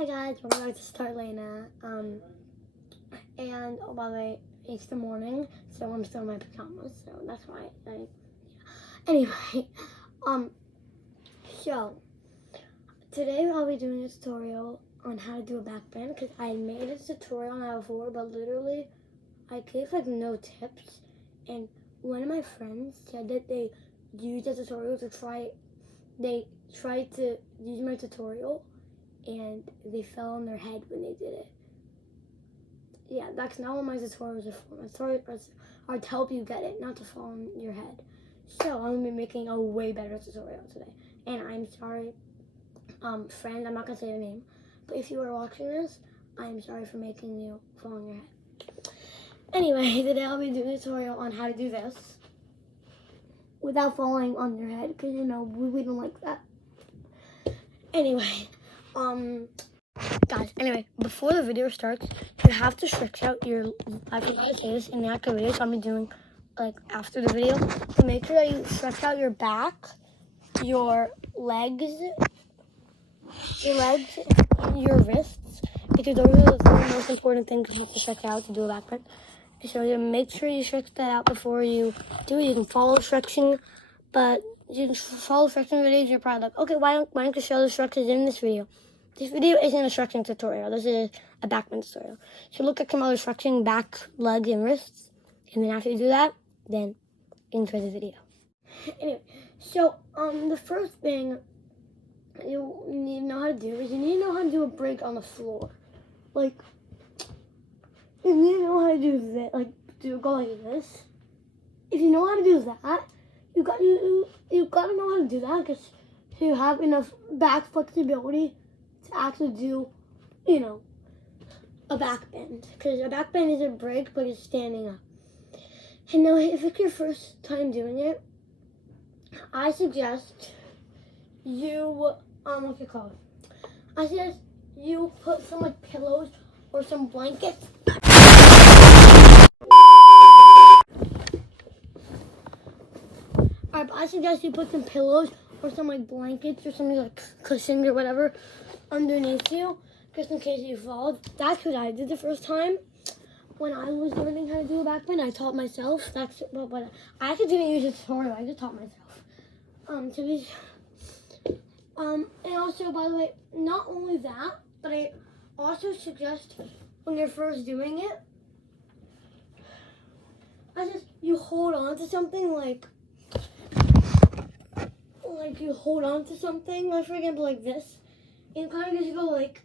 Hi guys, we're going to start Lena. And oh, by the way, it's the morning, so I'm still in my pajamas, so that's why. Anyway, so today I'll be doing a tutorial on how to do a backbend because I made a tutorial on that before, but literally I gave like no tips. And one of my friends said that they used a tutorial to try. They tried to use my tutorial, and they fell on their head when they did it. Yeah, that's not what my tutorials are for. My tutorials are to help you get it, not to fall on your head. So I'm gonna be making a way better tutorial today. And I'm sorry, friend, I'm not gonna say your name, but if you are watching this, I'm sorry for making you fall on your head. Anyway, today I'll be doing a tutorial on how to do this without falling on your head, because you know we don't like that. Anyway, guys, before the video starts, you have to stretch out your, I forgot to say this in the actual video, so I'm going to be doing, like, after the video. So make sure that you stretch out your back, your legs, and your wrists, because those are the three most important things you have to stretch out to do a backbend. So you make sure you stretch that out before you do it. You can follow stretching, but you can follow stretching videos. You're probably like, okay, why don't you show the stretches in this video? This video isn't a stretching tutorial. This is a backbend tutorial. So look at some other stretching, back, legs, and wrists. And then after you do that, then enjoy the video. Anyway, so the first thing you need to know how to do is you need to know how to do a break on the floor. Like, you need to know how to do that, like go like this. If you know how to do that, you got to know how to do that because you have enough back flexibility to actually do, you know, a backbend. Because a backbend is a break, but it's standing up. And now, if it's your first time doing it, I suggest you what's it called? I suggest you put some like pillows or some blankets. Alright, but I suggest you put some pillows or some like blankets or something like cushions or whatever underneath you, just in case you fall. That's what I did the first time when I was learning how to do a backbend. I taught myself. That's what I actually didn't use a tutorial. I just taught myself. And also, by the way, not only that, but I also suggest when you're first doing it, you hold on to something like you hold on to something, like for example, like this, and kind of just go like,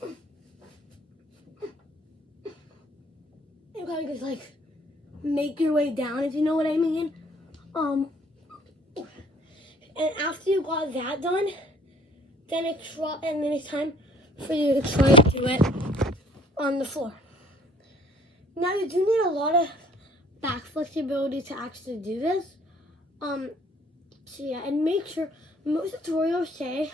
and kind of just like make your way down, if you know what I mean. And after you got that done, then it's time for you to try to do it on the floor. Now you do need a lot of back flexibility to actually do this. So yeah, and make sure, most tutorials say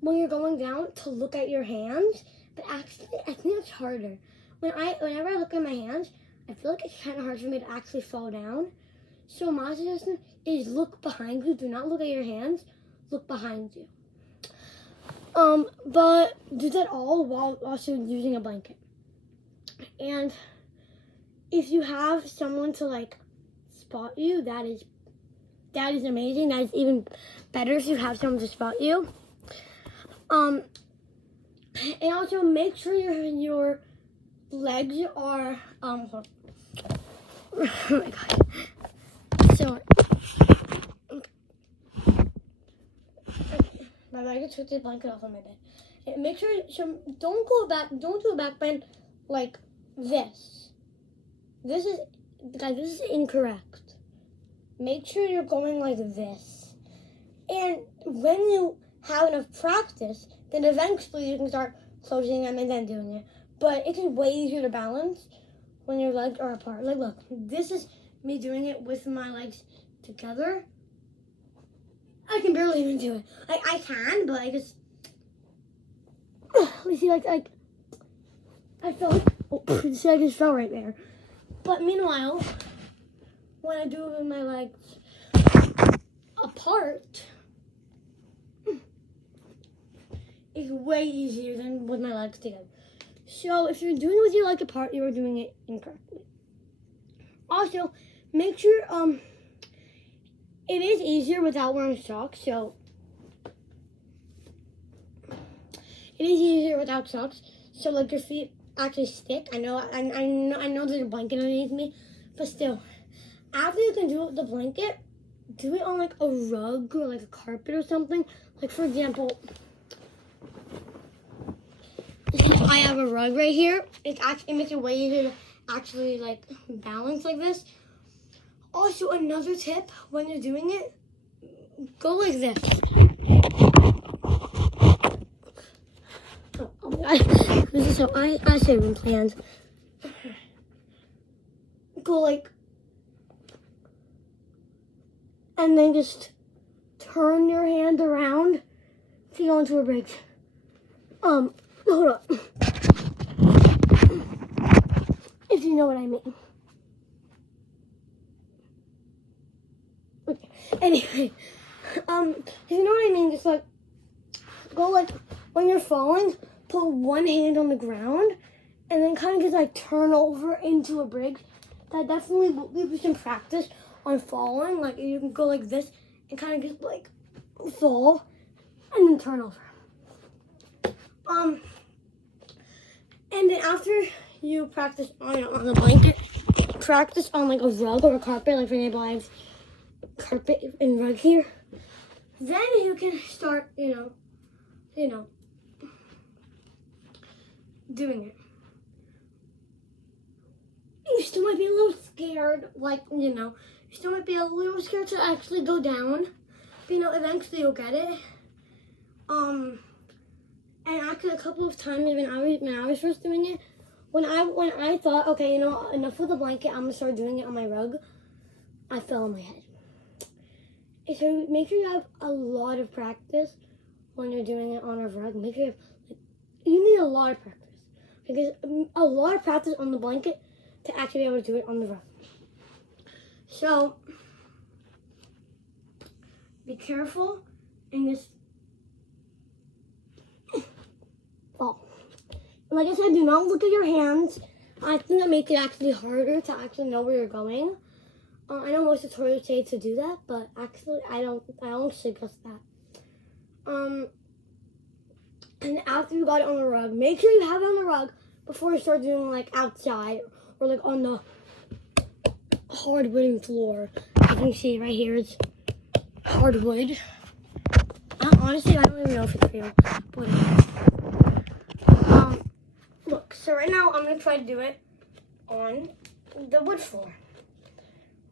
when you're going down to look at your hands, but actually I think it's harder. Whenever I look at my hands, I feel like it's kind of hard for me to actually fall down. So my suggestion is look behind you. Do not look at your hands. Look behind you. But do that all while also using a blanket. And if you have someone to like spot you, that is amazing. That is even better if you have someone to spot you. And also make sure your legs are oh my god. So I just took the blanket off on my bed. And make sure don't do a backbend like this. This is incorrect. Make sure you're going like this. And when you have enough practice, then eventually you can start closing them and then doing it. But it's way easier to balance when your legs are apart. Like, look, this is me doing it with my legs together. I can barely even do it. Like, I can, but I just... You see, like I felt like... Oh, see, I just fell right there. But meanwhile, when I do it with my legs apart, way easier than with my legs together. So if you're doing it with your leg apart, you are doing it incorrectly. Also, make sure it is easier without wearing socks. So it is easier without socks. So like your feet actually stick. I know there's a blanket underneath me, but still, after you can do it with the blanket, do it on like a rug or like a carpet or something. Like for example, I have a rug right here. It makes it way easier to actually like balance like this. Also, another tip when you're doing it, go like this. Oh my god, this is how I say room plans. Go like, and then just turn your hand around to go into a bridge. Hold up. If you know what I mean. Okay. Anyway, if you know what I mean, just like go like when you're falling, put one hand on the ground, and then kind of just like turn over into a bridge. That definitely will give you some practice on falling. Like you can go like this and kind of just like fall and then turn over. And then after you practice on the blanket, practice on like a rug or a carpet. Like for example, I have carpet and rug here. Then you can start, doing it. You still might be a little scared, you still might be a little scared to actually go down. But, eventually you'll get it. And actually a couple of times when I was first doing it, when I thought, okay, enough with the blanket, I'm gonna start doing it on my rug, I fell on my head. And so make sure you have a lot of practice when you're doing it on a rug. Make sure you need a lot of practice. Because a lot of practice on the blanket to actually be able to do it on the rug. So be careful and just fall. Like I said, do not look at your hands. I think that makes it actually harder to actually know where you're going. I know most tutorials say to do that, but actually I don't suggest that. And after you got it on the rug, make sure you have it on the rug before you start doing like outside or like on the hard wooden floor. As you can see right here, it's hardwood. Honestly, I don't even know if it's real. But look, so right now I'm gonna try to do it on the wood floor.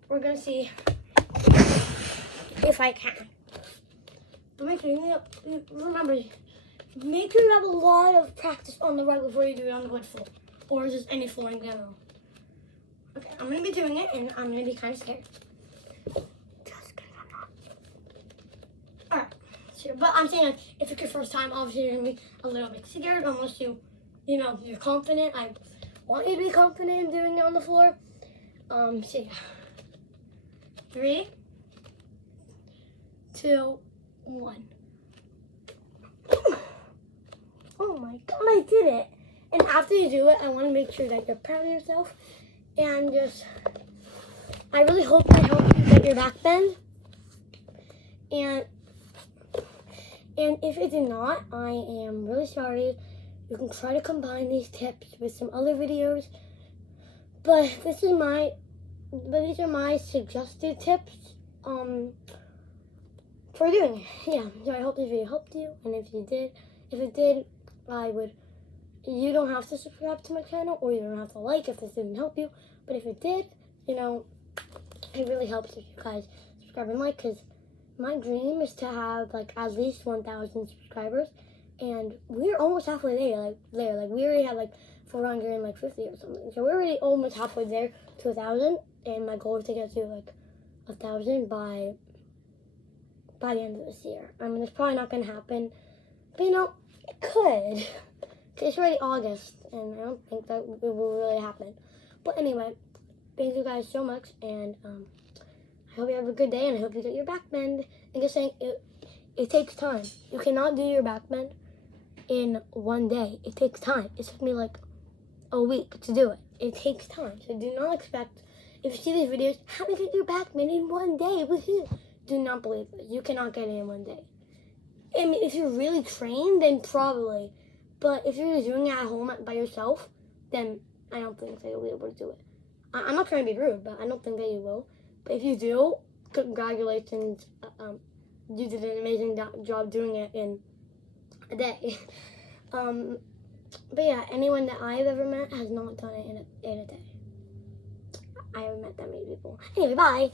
We're gonna see if I can. But make sure remember, make sure you have a lot of practice on the rug before you do it on the wood floor, or just any floor in general. Okay, I'm gonna be doing it, and I'm gonna be kind of scared. Just kidding, I'm not. All right, so, but I'm saying if it's your first time, obviously you're gonna be a little bit scared unless you're confident. I want you to be confident in doing it on the floor. So yeah. 3, 2, 1. Oh my god, I did it. And after you do it, I want to make sure that you're proud of yourself. And I really hope that helps you get your back bend. And if it did not, I am really sorry. You can try to combine these tips with some other videos. But these are my suggested tips for doing it. Yeah, so I hope this video helped you. And if it did, you don't have to subscribe to my channel, or you don't have to like if this didn't help you. But if it did, it really helps if you guys subscribe and like, because my dream is to have like at least 1,000 subscribers, and we're almost halfway there. Like we already have like 450 or something. So we're already almost halfway there to 1,000, and my goal is to get to like 1,000 by the end of this year. I mean, it's probably not gonna happen, but it could. It's already August, and I don't think that it will really happen. But anyway, thank you guys so much, and I hope you have a good day, and I hope you get your back bend. And just saying, it takes time. You cannot do your back bend in one day. It takes time. It took me like a week to do it. It takes time. So do not expect, if you see these videos, how to get your backbend in one day. Woohoo! Do not believe it. You cannot get it in one day. I mean, if you're really trained, then probably. But if you're just doing it at home by yourself, then I don't think that you'll be able to do it. I'm not trying to be rude, but I don't think that you will. But if you do, congratulations. You did an amazing job doing it in a day. But yeah, anyone that I've ever met has not done it in a day. I haven't met that many people. Anyway, bye.